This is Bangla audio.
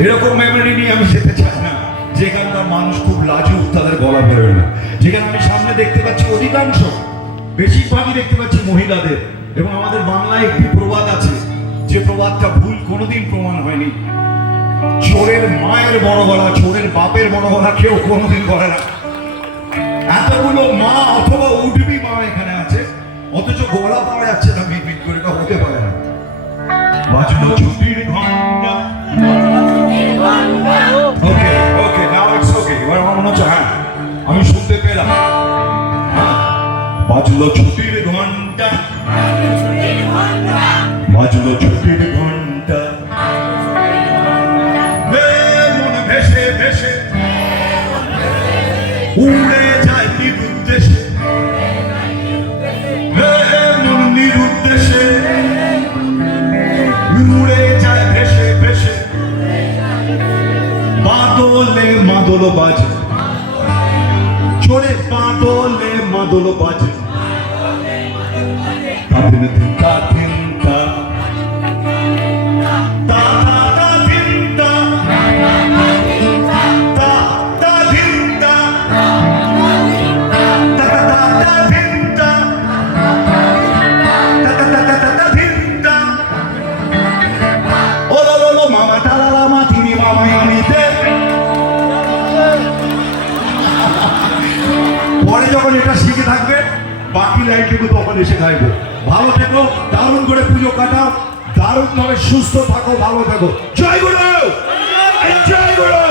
এরকম মেমোরি নিয়ে আমি যেতে চাই না যেখানকার মানুষ খুব লাজুক, তাদের গলা বেরোয় না। যেখানে আমি সামনে দেখতে পাচ্ছি অধিকাংশ, বেশিরভাগই দেখতে পাচ্ছি মহিলাদের। এবং আমাদের বাংলায় একটি প্রবাদ আছে, যে প্রবাদটা ভুল কোনোদিন প্রমাণ হয়নি। চোরের মায়ের বড় গলা, চোরের বাপের বড় গলা কেউ কোনোদিন করে না। এতগুলো মা অথবা উঠবি মা এখানে আছে, অথচ গলা পাওয়া যাচ্ছে না, মিট মিট করে, হতে পারে না। বাজলো ছুটির ঘন্টা। ওকে ওকে, নাও ইটস ওকে। এবার আমার মনে হচ্ছে হ্যাঁ আমি শুনতে পেলাম। বাজলো ছুটির ঘন্টা, বাজলো ছুটির ঘন্টা, মনে ভেসে ভেসে উড়ে যায় নিরুদ্দেশে, মন নিরুদ্দেশে উড়ে যায় ভেসে ভেসে, বাদলে মাদল বাজে, চোরে বাদলে মাদল বাজে, তাদিন দিন তাদিন তা তা তা দিন তা তা তা দিন তা তা তা তা দিন তা তা তা তা তা দিন তা। ওলো ওলো মামা টালা মা তিনি মামাই আনিতে। পরে যখন এটা শিখে থাকবে বাকি লাইনটুকু তখন এসে গাইবো। ভালো থেকো, দারুণ করে পুজো কাটাও, দারুণ ভাবে সুস্থ থাকো, ভালো থেকো। জয় গুরু, জয় গুরু।